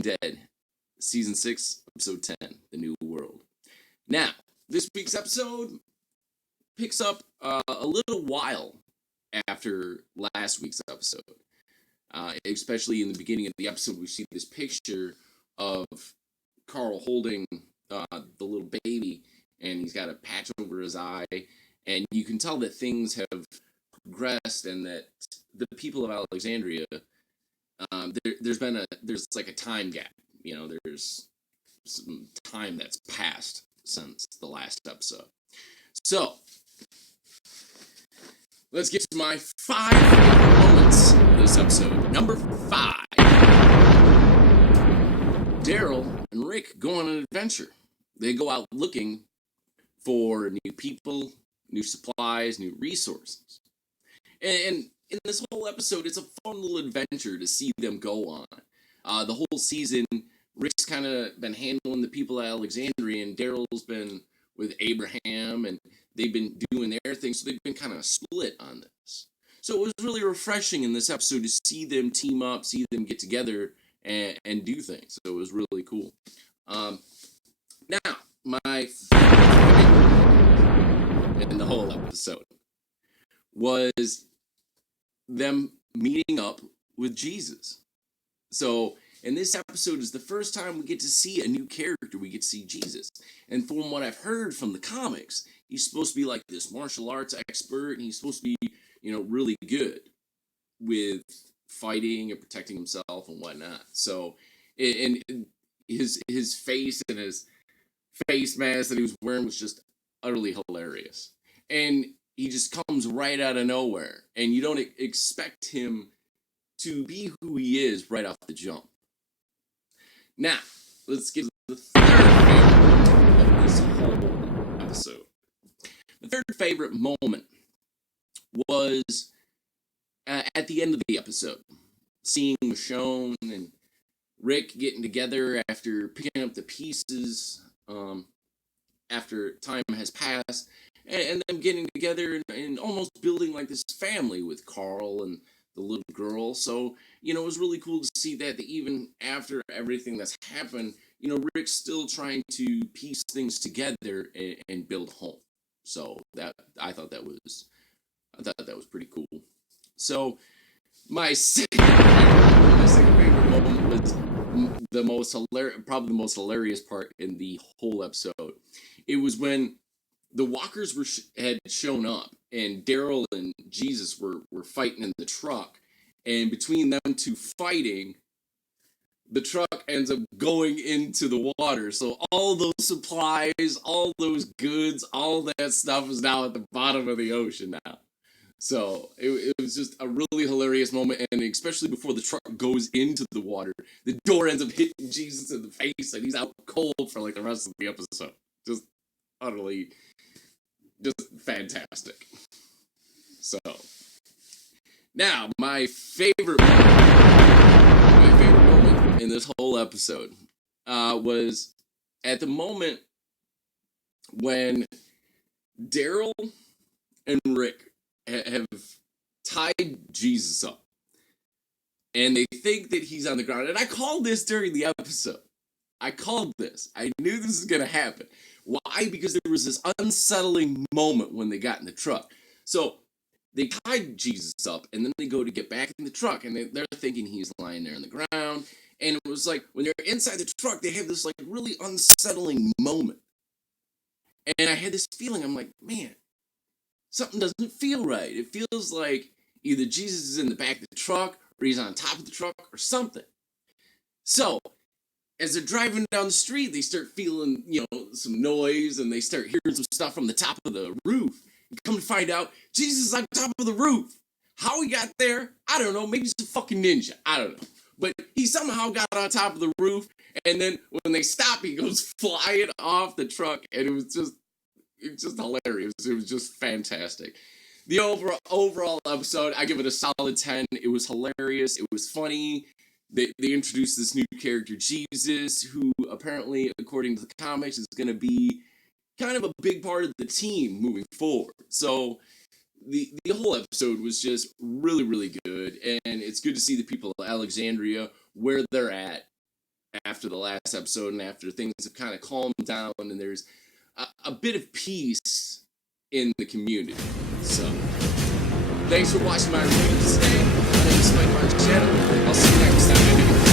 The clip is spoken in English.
Walking Dead, Season 6, Episode 10, The New World. Now, this week's episode picks up a little while after last week's episode. Especially in the beginning of the episode, we see this picture of Carl holding the little baby, and he's got a patch over his eye, and you can tell that things have progressed and that the people of Alexandria, there's like a time gap. You know, there's some time that's passed since the last episode. So, let's get to my 5 favorite moments of this episode. Number 5. Daryl and Rick go on an adventure. They go out looking for new people, new supplies, new resources. And in this whole episode, it's a fun little adventure to see them go on. The whole season, Rick's kind of been handling the people at Alexandria, and Daryl's been with Abraham, and they've been doing their thing, so they've been kind of split on this. So it was really refreshing in this episode to see them team up, see them get together, and do things. So it was really cool. Now, my favorite in the whole episode was them meeting up with Jesus. So, in this episode is the first time we get to see a new character. We get to see Jesus. And from what I've heard from the comics, he's supposed to be like this martial arts expert, and he's supposed to be, really good with fighting and protecting himself and whatnot. So, and his face and his face mask that he was wearing was just utterly hilarious. And he just comes right out of nowhere, and you don't expect him to be who he is right off the jump. Now, let's get to the third favorite of this whole episode. The third favorite moment was at the end of the episode, seeing Michonne and Rick getting together after picking up the pieces after time has passed, and them getting together and almost building like this family with Carl and the little girl. So, it was really cool to see that even after everything that's happened, Rick's still trying to piece things together and build home. So I thought that was pretty cool. So my second favorite moment was probably the most hilarious part in the whole episode. It was when the walkers had shown up, and Daryl and Jesus were fighting in the truck, and between them two fighting, the truck ends up going into the water. So all those supplies, all those goods, all that stuff is now at the bottom of the ocean now. So it was just a really hilarious moment, and especially before the truck goes into the water, the door ends up hitting Jesus in the face, and he's out cold for like the rest of the episode. Just utterly, just fantastic. So now my favorite moment in this whole episode was at the moment when Daryl and Rick have tied Jesus up, and they think that he's on the ground. And I called this during the episode. I knew this was going to happen. Why? Because there was this unsettling moment when they got in the truck. So they tied Jesus up, and then they go to get back in the truck, and they're thinking he's lying there on the ground. And it was like, when they're inside the truck, they have this like really unsettling moment. And I had this feeling, I'm like, man, something doesn't feel right. It feels like either Jesus is in the back of the truck, or he's on top of the truck, or something. So, as they're driving down the street, they start feeling, some noise, and they start hearing some stuff from the top of the roof. And come to find out, Jesus is on top of the roof. How he got there, I don't know. Maybe he's a fucking ninja. I don't know. But he somehow got on top of the roof, and then when they stop, he goes flying off the truck, and it was just hilarious. It was just fantastic. The overall episode, I give it a solid 10. It was hilarious. It was funny. They introduced this new character, Jesus, who apparently, according to the comics, is going to be kind of a big part of the team moving forward. So the whole episode was just really, really good, and it's good to see the people of Alexandria where they're at, after the last episode and after things have kind of calmed down and there's a bit of peace in the community. So, thanks for watching my review today. My name is Spyke Vonshadow. I'll see you next time.